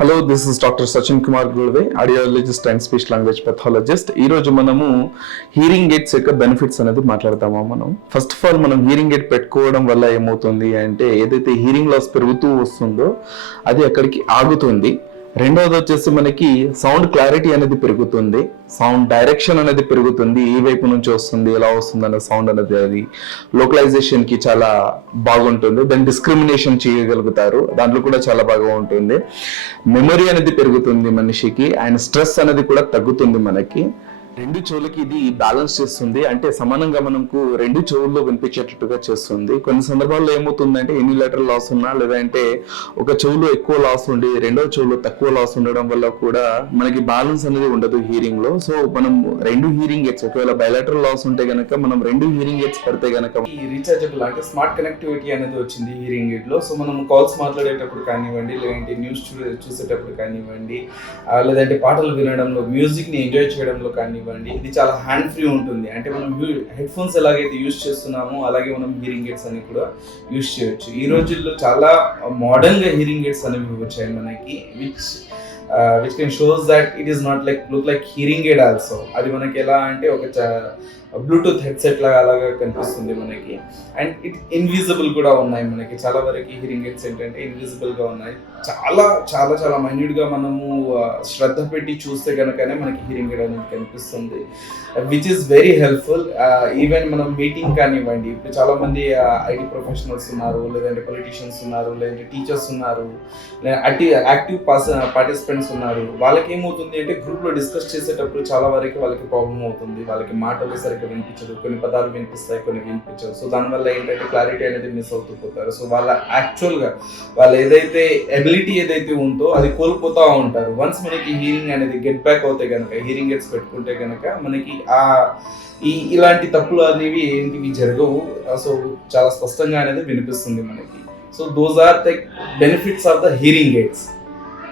Hello, this is doctor Sachin Kumar Gulve, audiologist and speech language pathologist. ఈ రోజు మనము హీరింగ్ ఎయిడ్స్ యొక్క బెనిఫిట్స్ అనేది మాట్లాడతాము. ఫస్ట్ ఆఫ్ ఆల్ మనం హీరింగ్ ఎయిడ్ పెట్టుకోవడం వల్ల ఏమవుతుంది అంటే, ఏదైతే హీరింగ్ లాస్ పెరుగుతూ వస్తుందో అది అక్కడికి ఆగుతుంది. రెండవది వచ్చేసి మనకి సౌండ్ క్లారిటీ అనేది పెరుగుతుంది, సౌండ్ డైరెక్షన్ అనేది పెరుగుతుంది, ఈ వైపు నుంచి వస్తుంది ఎలా వస్తుంది అనే సౌండ్ అనేది, అది లోకలైజేషన్ కి చాలా బాగుంటుంది. దాన్ని డిస్క్రిమినేషన్ చేయగలుగుతారు, దాంట్లో కూడా చాలా బాగా ఉంటుంది. మెమరీ అనేది పెరుగుతుంది మనిషికి, అండ్ స్ట్రెస్ అనేది కూడా తగ్గుతుంది. మనకి రెండు చెవులకి ఇది బ్యాలెన్స్ చేస్తుంది, అంటే సమానంగా మనకు రెండు చెవుల్లో వినిపించేటట్టుగా చేస్తుంది. కొన్ని సందర్భాల్లో ఏమవుతుందంటే యూనిలేటరల్ లాస్ ఉన్నా, లేదంటే ఒక చెవులో ఎక్కువ లాస్ ఉండి రెండో చెవులో తక్కువ లాస్ ఉండడం వల్ల కూడా మనకి బ్యాలెన్స్ అనేది ఉండదు హీరింగ్ లో. సో మనం రెండు హీరింగ్ ఎయిడ్స్, ఒకవేళ బయలాటరల్ లాస్ ఉంటే గనక మనం రెండు హీరింగ్ ఎయిడ్స్ పడితే గనక ఈ రీచార్జబుల్ అంటే స్మార్ట్ కనెక్టివిటీ అనేది వచ్చింది హీరింగ్ ఎయిడ్ లో. సో మనం కాల్స్ మాట్లాడేటప్పుడు కానివ్వండి, లేదంటే న్యూస్ చూసేటప్పుడు కానివ్వండి, లేదంటే పాటలు వినడంలో, మ్యూజిక్ ని ఎంజాయ్ చేయడంలో కానివ్వండి, ఇది చాలా హ్యాండ్ ఫ్రీ ఉంటుంది. అంటే మనం హెడ్ ఫోన్స్ ఎలాగైతే యూజ్ చేస్తున్నామో అలాగే మనం హీరింగ్ ఎయిడ్స్ అని కూడా యూజ్ చేయొచ్చు. ఈ రోజుల్లో చాలా మోడర్న్ గా హీరింగ్ ఎయిడ్స్ అనేవి వచ్చాయి మనకి, which can shows that it is not like look like hearing aid also. అది మనకి ఎలా అంటే ఒక బ్లూటూత్ హెడ్సెట్ లాగా అలాగా కనిపిస్తుంది మనకి. అండ్ ఇట్ ఇన్విజిబుల్ కూడా ఉన్నాయి మనకి. చాలా వరకు హీరింగ్ ఎయిడ్స్ ఏంటంటే ఇన్విజిబుల్ గా ఉన్నాయి. చాలా చాలా చాలా మైన్యూట్ గా మనము శ్రద్ధ పెట్టి చూస్తే కనుకనే మనకి హీరింగ్ ఎయిడ్ అనేది కనిపిస్తుంది, which is very helpful. Even మనం మీటింగ్ కానివ్వండి, ఇప్పుడు చాలా మంది ఐటీ ప్రొఫెషనల్స్ ఉన్నారు, లేదంటే పొలిటీషియన్స్ ఉన్నారు, లేదంటే టీచర్స్ ఉన్నారు, యాక్టివ్ పార్టిసిపెంట్స్ ఉన్నారు. వాళ్ళకి ఏమవుతుంది అంటే గ్రూప్ లో డిస్కస్ చేసేటప్పుడు చాలా వరకు వాళ్ళకి ప్రాబ్లం అవుతుంది. వాళ్ళకి మాటలు సరిగ్గా వినిపించదు, కొన్ని పదాలు వినిపిస్తాయి, కొన్ని వినిపించవు. సో దానివల్ల ఏంటంటే క్లారిటీ అనేది మిస్ అవుతూ పోతారు. సో వాళ్ళ యాక్చువల్గా వాళ్ళ ఏదైతే ఎబిలిటీ ఏదైతే ఉందో అది కోల్పోతూ ఉంటారు. వన్స్ మనకి హీరింగ్ అనేది గెట్ బ్యాక్ అవుతే కనుక, హీరింగ్ ఎయిడ్స్ పెట్టుకుంటే కనుక మనకి ఇలాంటి తప్పులు అనేవి ఏంటివి జరగవు. సో చాలా స్పష్టంగా అనేది వినిపిస్తుంది మనకి. So those are the benefits of the hearing AIDS.